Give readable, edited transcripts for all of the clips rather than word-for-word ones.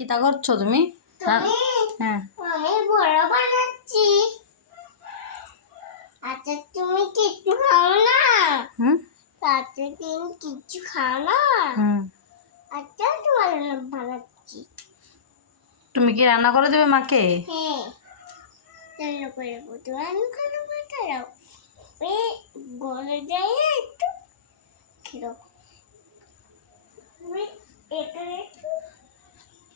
কি তা করছো তুমি? হ্যাঁ, আমি বড় বানাচ্ছি। আচ্ছা তুমি কিচ্ছু খাও না? হুম আচ্ছা তুমি কিচ্ছু খাও না? হুম আচ্ছা তোমার বানাচ্ছি। তুমি কি রান্না করে দেবে মাকে? হ্যাঁ, রান্না করে দেবো। তুমি রান্না করে দাও। এই গলে যায় একটু খেলো। তুমি এখানে একটু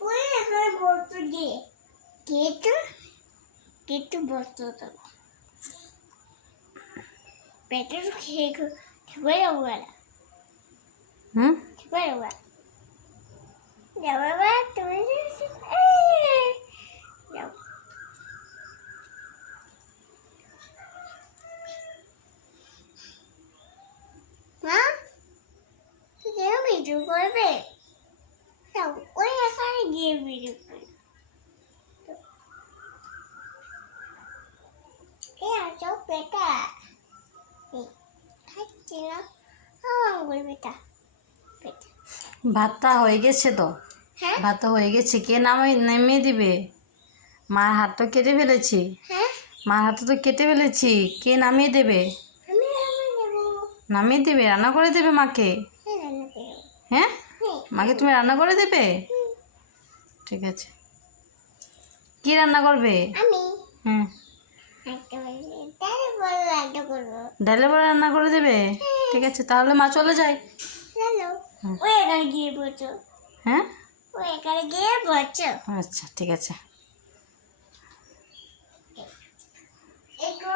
তুই এখানে বস্তু দিয়ে কেটে বস্তু দেবো। পেটে খেয়ে খেয়ে যাবো বেলা। হুম খেয়ে যাবো বাবা তুমি যাও। মা কেন ভিডিও করবে? যাও ওই এখানে গিয়ে ভিডিও করবে। এই আছো পেটা খাচ্ছি না আঙুল পেটা পেটা। ভাতটা হয়ে গেছে তো। হ্যাঁ ভাতটা হয়ে গেছে, কে নেমিয়ে দিবে? মার হাত তো কেটে ফেলেছি। হ্যাঁ মার হাত তো কেটে ফেলেছি, কে নামিয়ে দেবে? আমি নেবো। নামিয়ে দেবে, রান্না করে দেবে মাকে? হ্যাঁ রান্না করবো। হ্যাঁ, হ্যাঁ মাকে তুমি রান্না করে দেবে? ঠিক আছে, কি রান্না করবে? আমি হ্যাঁ, একটা তাহলে বড় রান্না করবো। ডালের বড়া রান্না করে দেবে? ঠিক আছে, তাহলে মা চলে যায়। চলো হুম। ওই এখানে গিয়ে বসো। হ্যাঁ, ওই এখানে গিয়ে বসো। আচ্ছা ঠিক আছে। একটু